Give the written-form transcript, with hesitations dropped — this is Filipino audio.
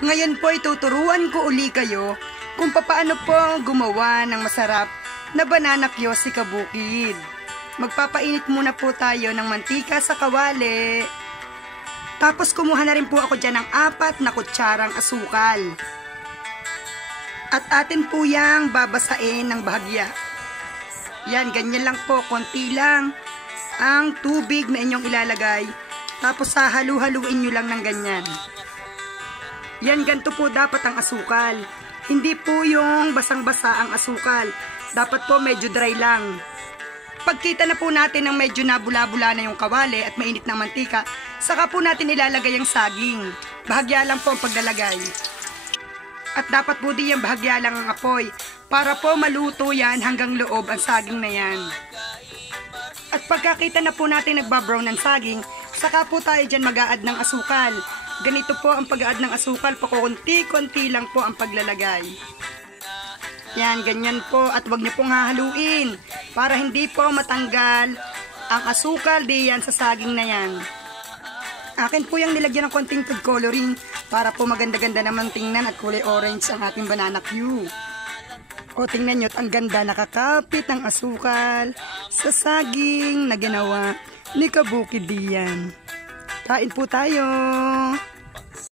Ngayon po ituturuan ko uli kayo kung paano po gumawa ng masarap na banana Q si kabukid. Magpapainit muna po tayo ng mantika sa kawali. Tapos kumuha na rin po ako dyan ng 4 na kutsarang asukal. At atin po yang babasain ng bahagya. Yan, ganyan lang po, konti lang ang tubig na inyong ilalagay. Tapos hahalu-haluin nyo lang ng ganyan. Yan, ganito po dapat ang asukal. Hindi po yung basang-basa ang asukal. Dapat po medyo dry lang. Pagkita na po natin ng medyo nabula-bula na yung kawali at mainit ng mantika, saka po natin ilalagay ang saging. Bahagya lang po ang paglalagay. At dapat po din yung bahagya lang ang apoy para po maluto yan hanggang loob ang saging na yan. At pagkakita na po natin nagbabrown ng saging, saka po tayo dyan mag-a-add ng asukal. Ganito po ang pag-a-add ng asukal, pakunti-kunti lang po ang paglalagay. Yan, ganyan po. At huwag niyo pong hahaluin para hindi po matanggal ang asukal diyan sa saging na yan. Akin po yung nilagyan ng konting food coloring para po maganda-ganda naman tingnan at kulay orange ang ating banana Q. O tingnan nyo, ang ganda, nakakapit ang asukal sa saging na ginawa ni kabukid diyan. Kain po tayo!